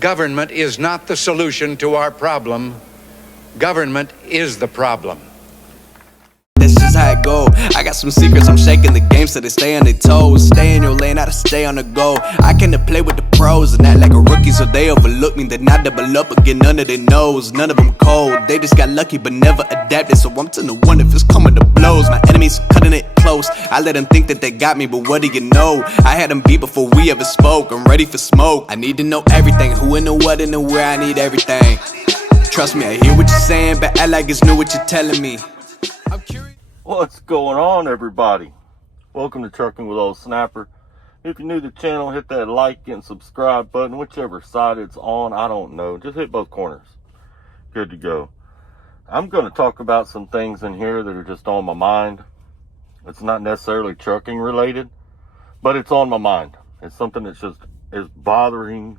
Government is not the solution to our problem. Government is the problem. That's just how it go. I got some secrets, I'm shaking the game so they stay on their toes. Stay in your lane, how to stay on the go. I came to play with the pros and act like a rookie, so they overlook me. Then I double up again, none of their nose. None of them cold, they just got lucky but never adapted. So I'm to the one if it's coming to blows. My enemies cutting it close. I let them think that they got me, but what do you know? I had them beat before we ever spoke. I'm ready for smoke. I need to know everything, who and the what and the where. I need everything. Trust me, I hear what you're saying, but act like it's new what you're telling me. I'm curious. What's going on, everybody? Welcome to Trucking with Old Snapper. If you're new to the channel, hit that like and subscribe button, whichever side it's on, I don't know. Just hit both corners. Good to go. I'm going to talk about some things in here that are just on my mind. It's not necessarily trucking related, but it's on my mind. It's something that just is bothering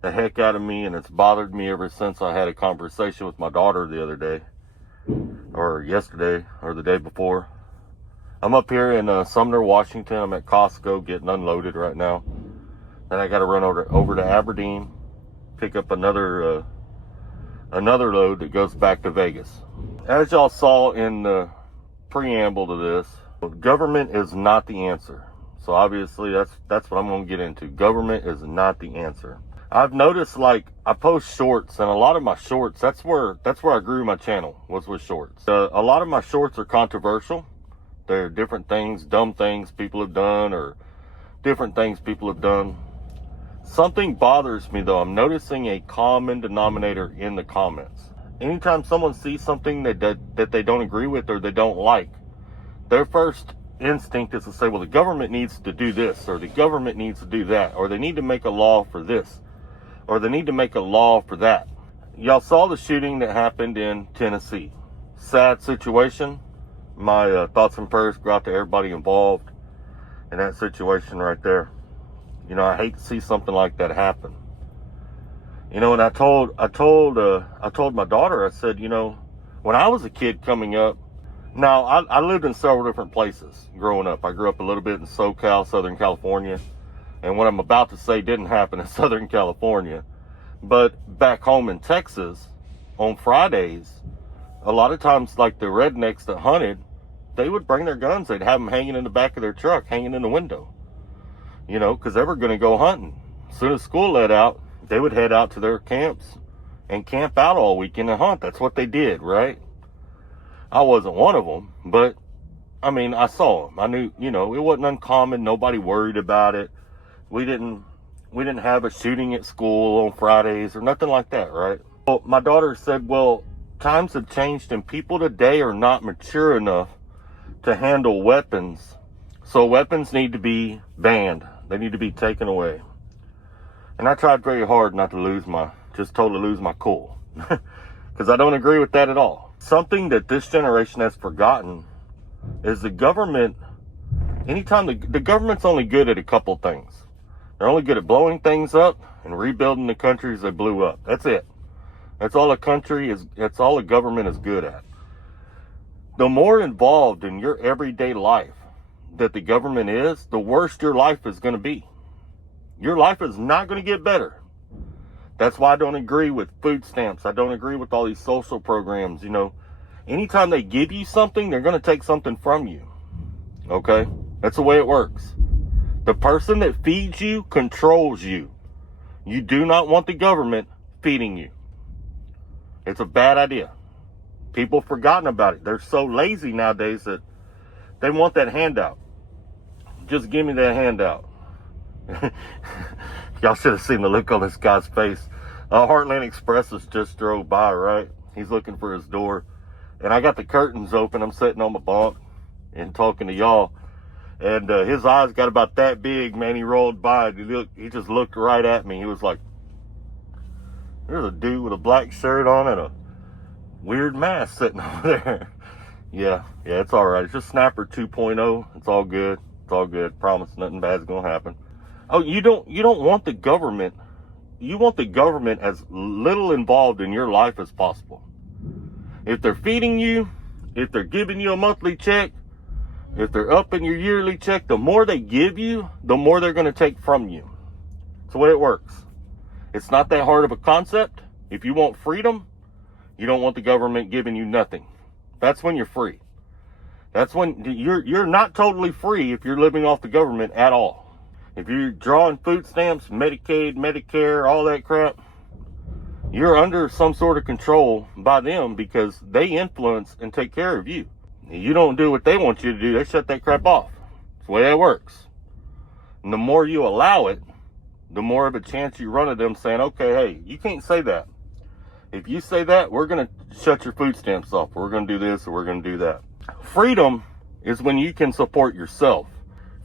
the heck out of me, and it's bothered me ever since I had a conversation with my daughter the other day. Or yesterday, or the day before. I'm up here in Sumner, Washington. I'm at Costco getting unloaded right now. Then I got to run over to Aberdeen, pick up another load that goes back to Vegas. As y'all saw in the preamble to this, government is not the answer. So obviously that's what I'm going to get into. Government is not the answer. I've noticed, like, I post shorts, and a lot of my shorts, that's where I grew my channel, was with shorts. A lot of my shorts are controversial. They're different things, dumb things people have done, or different things people have done. Something bothers me, though. I'm noticing a common denominator in the comments. Anytime someone sees something that they don't agree with or they don't like, their first instinct is to say, well, the government needs to do this, or the government needs to do that, or they need to make a law for this, or they need to make a law for that. Y'all saw the shooting that happened in Tennessee. Sad situation. My thoughts and prayers go out to everybody involved in that situation right there. You know, I hate to see something like that happen. You know, and I told my daughter, I said, you know, when I was a kid coming up, now I lived in several different places growing up. I grew up a little bit in SoCal, Southern California. And what I'm about to say didn't happen in Southern California. But back home in Texas, on Fridays, a lot of times, like the rednecks that hunted, they would bring their guns. They'd have them hanging in the back of their truck, hanging in the window. You know, because they were going to go hunting. As soon as school let out, they would head out to their camps and camp out all weekend and hunt. That's what they did, right? I wasn't one of them, but, I mean, I saw them. I knew, you know, it wasn't uncommon. Nobody worried about it. We didn't have a shooting at school on Fridays or nothing like that, right? Well, my daughter said, well, times have changed and people today are not mature enough to handle weapons. So weapons need to be banned. They need to be taken away. And I tried very hard not to totally lose my cool. Because I don't agree with that at all. Something that this generation has forgotten is the government, anytime the government's only good at a couple things. They're only good at blowing things up and rebuilding the countries they blew up. That's it. That's all that's all a government is good at. The more involved in your everyday life that the government is, the worse your life is going to be. Your life is not going to get better. That's why I don't agree with food stamps. I don't agree with all these social programs. You know, anytime they give you something, they're going to take something from you. Okay? That's the way it works. The person that feeds you controls you. You do not want the government feeding you. It's a bad idea. People have forgotten about it. They're so lazy nowadays that they want that handout. Just give me that handout. Y'all should have seen the look on this guy's face. Heartland Expresses just drove by, right? He's looking for his door. And I got the curtains open. I'm sitting on my bunk and talking to y'all. And his eyes got about that big, man. He rolled by. He just looked right at me. He was like, there's a dude with a black shirt on and a weird mask sitting over there. Yeah, it's all right. It's just Snapper 2.0. It's all good. It's all good. Promise nothing bad's going to happen. Oh, you don't want the government. You want the government as little involved in your life as possible. If they're feeding you, if they're giving you a monthly check, if they're upping your yearly check, the more they give you, the more they're going to take from you. It's the way it works. It's not that hard of a concept. If you want freedom, you don't want the government giving you nothing. That's when you're free. That's when you're not totally free if you're living off the government at all. If you're drawing food stamps, Medicaid, Medicare, all that crap, you're under some sort of control by them because they influence and take care of you. You don't do what they want you to do, they shut that crap off. That's the way that works. And the more you allow it, the more of a chance you run of them saying, okay, hey, you can't say that. If you say that, we're going to shut your food stamps off. We're going to do this or we're going to do that. Freedom is when you can support yourself,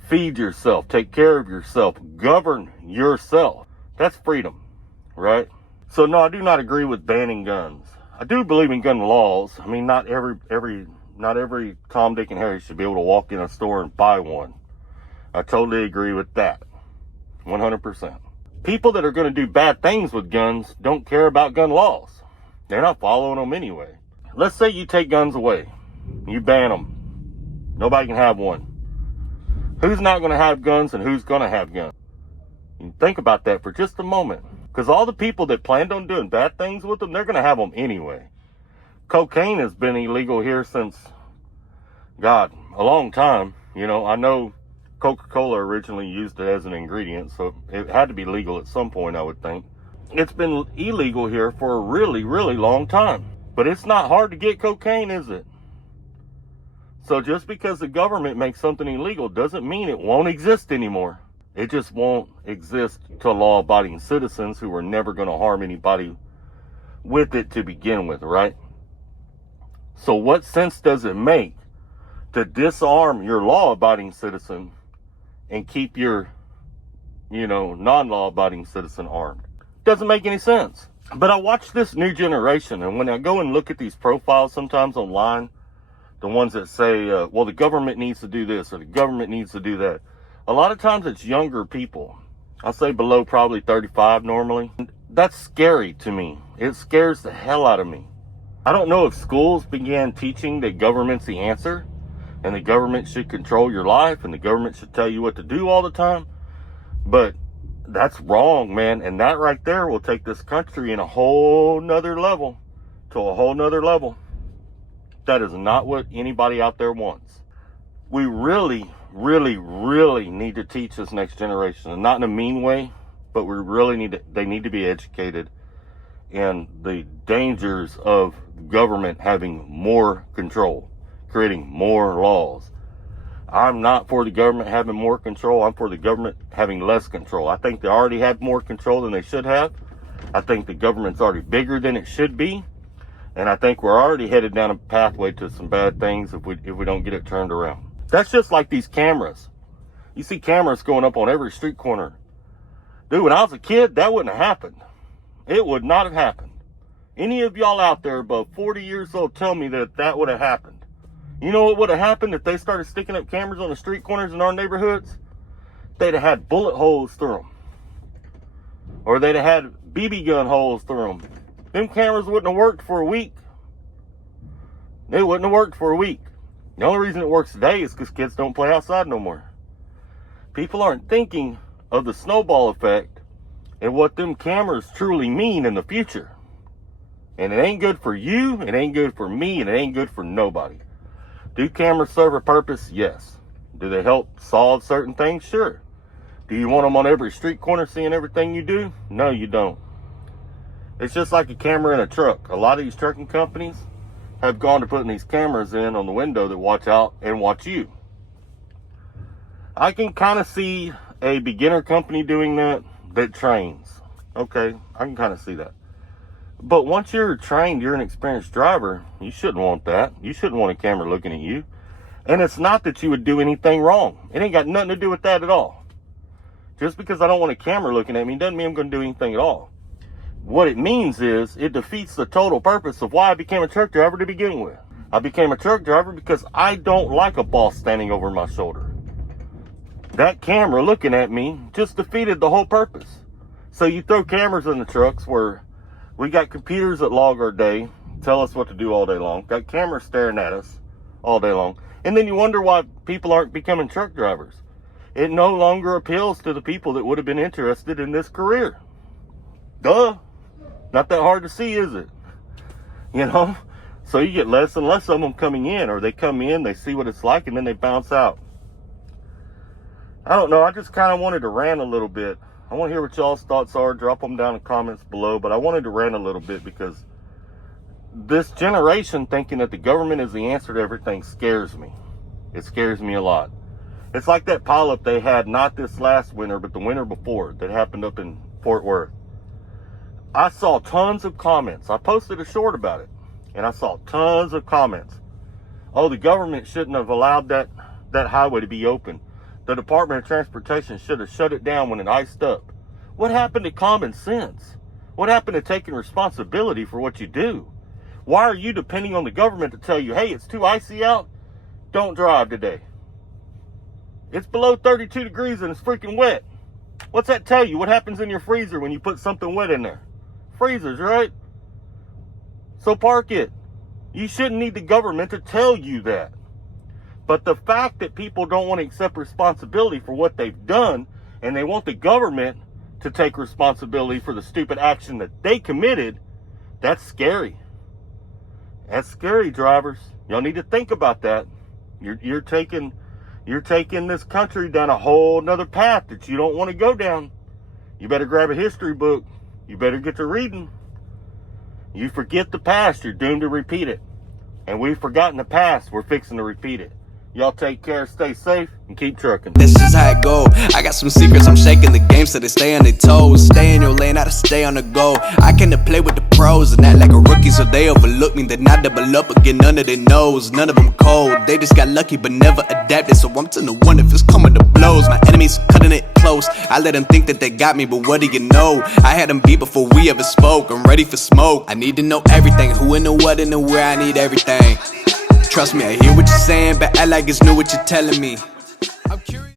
feed yourself, take care of yourself, govern yourself. That's freedom, right? So no, I do not agree with banning guns. I do believe in gun laws. I mean, not every Tom, Dick, and Harry should be able to walk in a store and buy one. I totally agree with that. 100%. People that are going to do bad things with guns don't care about gun laws. They're not following them anyway. Let's say you take guns away. You ban them. Nobody can have one. Who's not going to have guns and who's going to have guns? You think about that for just a moment. Because all the people that planned on doing bad things with them, they're going to have them anyway. Cocaine has been illegal here since, God, a long time. You know, I know Coca-Cola originally used it as an ingredient, so it had to be legal at some point, I would think. It's been illegal here for a really, really long time. But it's not hard to get cocaine, is it? So just because the government makes something illegal doesn't mean it won't exist anymore. It just won't exist to law-abiding citizens who are never going to harm anybody with it to begin with, right? So what sense does it make to disarm your law-abiding citizen and keep your, non-law-abiding citizen armed? Doesn't make any sense. But I watch this new generation, and when I go and look at these profiles sometimes online, the ones that say, well, the government needs to do this or the government needs to do that. A lot of times it's younger people. I'll say below probably 35 normally. That's scary to me. It scares the hell out of me. I don't know if schools began teaching that government's the answer and the government should control your life and the government should tell you what to do all the time. But that's wrong, man. And that right there will take this country in a whole nother level to a whole nother level. That is not what anybody out there wants. We really, really, really need to teach this next generation, and not in a mean way, but we really they need to be educated in the dangers of government having more control, creating more laws. I'm not for the government having more control. I'm for the government having less control. I think they already have more control than they should have. I think the government's already bigger than it should be. And I think we're already headed down a pathway to some bad things if we don't get it turned around. That's just like these cameras. You see cameras going up on every street corner. Dude, when I was a kid, that wouldn't have happened. It would not have happened. Any of y'all out there above 40 years old tell me that would have happened. You know what would have happened if they started sticking up cameras on the street corners in our neighborhoods? They'd have had bullet holes through them. Or they'd have had BB gun holes through them. Them cameras wouldn't have worked for a week. They wouldn't have worked for a week. The only reason it works today is because kids don't play outside no more. People aren't thinking of the snowball effect and what them cameras truly mean in the future. And it ain't good for you, it ain't good for me, and it ain't good for nobody. Do cameras serve a purpose? Yes. Do they help solve certain things? Sure. Do you want them on every street corner seeing everything you do? No, you don't. It's just like a camera in a truck. A lot of these trucking companies have gone to putting these cameras in on the window that watch out and watch you. I can kind of see a beginner company doing that trains. Okay, I can kind of see that. But once you're trained, you're an experienced driver, you shouldn't want that. You shouldn't want a camera looking at you. And it's not that you would do anything wrong. It ain't got nothing to do with that at all. Just because I don't want a camera looking at me doesn't mean I'm going to do anything at all. What it means is it defeats the total purpose of why I became a truck driver to begin with. I became a truck driver because I don't like a boss standing over my shoulder. That camera looking at me just defeated the whole purpose. So you throw cameras in the trucks where we got computers that log our day, tell us what to do all day long, got cameras staring at us all day long, and then you wonder why people aren't becoming truck drivers. It no longer appeals to the people that would have been interested in this career. Duh. Not that hard to see, is it? You know? So you get less and less of them coming in, or they come in, they see what it's like, and then they bounce out. I don't know. I just kind of wanted to rant a little bit. I want to hear what y'all's thoughts are. Drop them down in the comments below. But I wanted to rant a little bit because this generation thinking that the government is the answer to everything scares me. It scares me a lot. It's like that pileup they had not this last winter, but the winter before that happened up in Fort Worth. I saw tons of comments. I posted a short about it, and I saw tons of comments. Oh, the government shouldn't have allowed that highway to be open. The Department of Transportation should have shut it down when it iced up. What happened to common sense? What happened to taking responsibility for what you do? Why are you depending on the government to tell you, hey, it's too icy out, don't drive today? It's below 32 degrees and it's freaking wet. What's that tell you? What happens in your freezer when you put something wet in there? Freezers, right? So park it. You shouldn't need the government to tell you that. But the fact that people don't want to accept responsibility for what they've done, and they want the government to take responsibility for the stupid action that they committed, that's scary. That's scary, drivers. Y'all need to think about that. You're taking this country down a whole nother path that you don't want to go down. You better grab a history book. You better get to reading. You forget the past, you're doomed to repeat it. And we've forgotten the past, we're fixing to repeat it. Y'all take care, stay safe, and keep trucking. This is how it go. I got some secrets, I'm shaking the game so they stay on their toes. Stay in your lane, how to stay on the go. I can play with the pros and act like a rookie, so they overlook me. Then I double up again under their nose. None of them cold, they just got lucky but never adapted. So I'm to the one if it's coming to blows. My enemies cutting it close. I let them think that they got me, but what do you know? I had them beat before we ever spoke. I'm ready for smoke. I need to know everything, who and the what and the where. I need everything. Trust me, I hear what you're saying, but act like it's new what you're telling me. I'm curious.